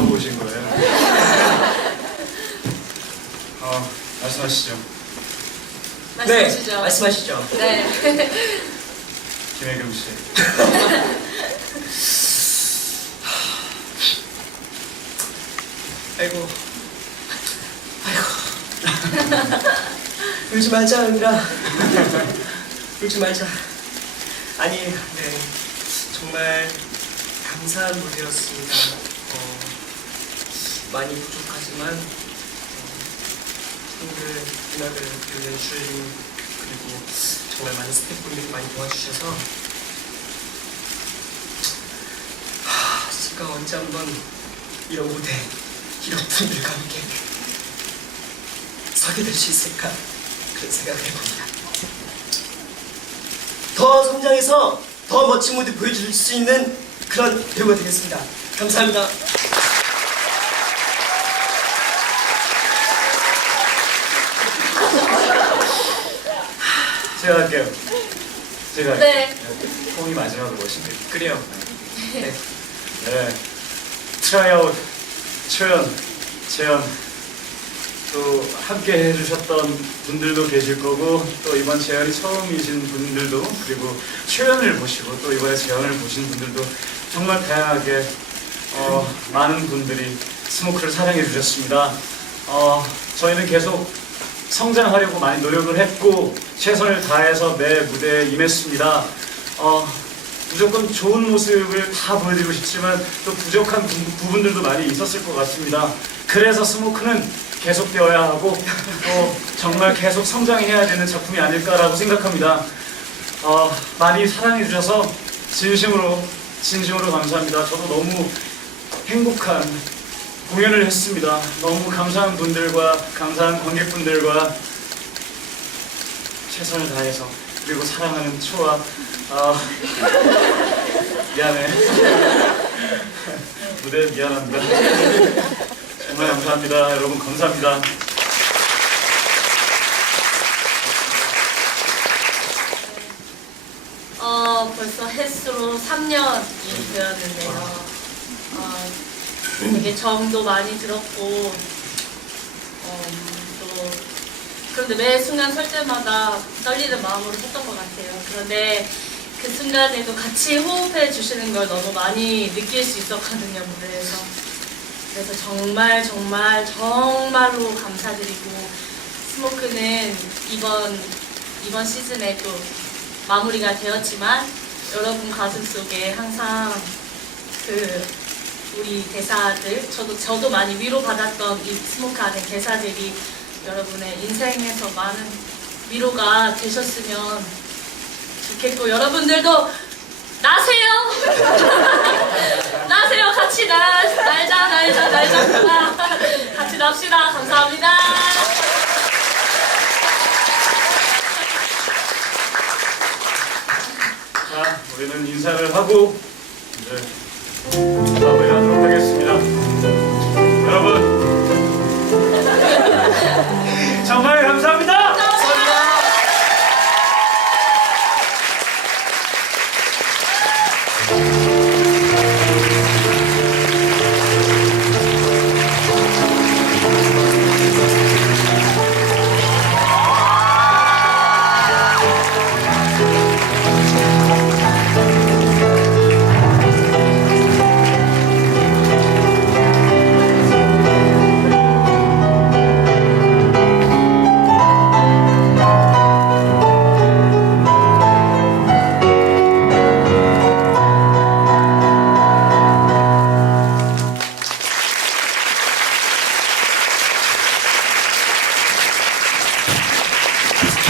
하고 오신 거예요? 어, 말씀하시죠. 말씀하시죠. 네, 말씀하시죠. 네. 김혜경 씨. 아이고, 아이고. 울지 말자, 은밀아. 울지 말자. 아니, 네, 정말 감사한 무대였습니다. 어, 많이 부족하지만 어, 누나들, 그리고 연출님 그리고 정말 많은 스태프분들이 많이 도와주셔서 하, 제가 언제 한번 이런 무대, 이런 분들과 함께 서게 될 수 있을까 그런 생각을 해봅니다. 더 성장해서 더 멋진 무대 보여줄 수 있는 그런 배우가 되겠습니다. 감사합니다. 제가 할게요. 제가 네. 할게요. 콩이 마지막으로 멋있게. 그래요. 네. 네. 트라이아웃, 초연, 재현, 또 함께 해주셨던 분들도 계실 거고, 또 이번 재현이 처음이신 분들도, 그리고 초연을 보시고, 또 이번에 재현을 보신 분들도 정말 다양하게 어, 많은 분들이 스모크를 사랑해 주셨습니다. 어, 저희는 계속 성장하려고 많이 노력을 했고 최선을 다해서 매 무대에 임했습니다. 어, 무조건 좋은 모습을 다 보여드리고 싶지만 또 부족한 부, 부분들도 많이 있었을 것 같습니다. 그래서 스모크는 계속되어야 하고 또 정말 계속 성장해야 되는 작품이 아닐까라고 생각합니다. 어, 많이 사랑해 주셔서 진심으로 진심으로 감사합니다. 저도 너무 행복한 공연을 했습니다. 너무 감사한 분들과 감사한 관객분들과 최선을 다해서 그리고 사랑하는 초아 아 미안해 무대 미안합니다. 정말 감사합니다. 여러분 감사합니다. 어, 벌써 횟수로 3년이 되었는데요. 어, 되게 정도 많이 들었고, 어, 또, 그런데 매 순간 설 때마다 떨리는 마음으로 했던 것 같아요. 그런데 그 순간에도 같이 호흡해 주시는 걸 너무 많이 느낄 수 있었거든요, 무대에서. 그래서 정말, 정말, 정말로 감사드리고, 스모크는 이번, 이번 시즌에 또 마무리가 되었지만 여러분 가슴 속에 항상 그 우리 대사들 저도 저도 많이 위로받았던 이 스모크 안의 대사들이 여러분의 인생에서 많은 위로가 되셨으면 좋겠고 여러분들도 나세요! 나세요 같이 날 날자 날자 날자. 같이 납시다. 감사합니다. 자, 우리는 인사를 하고 이제 마무리하도록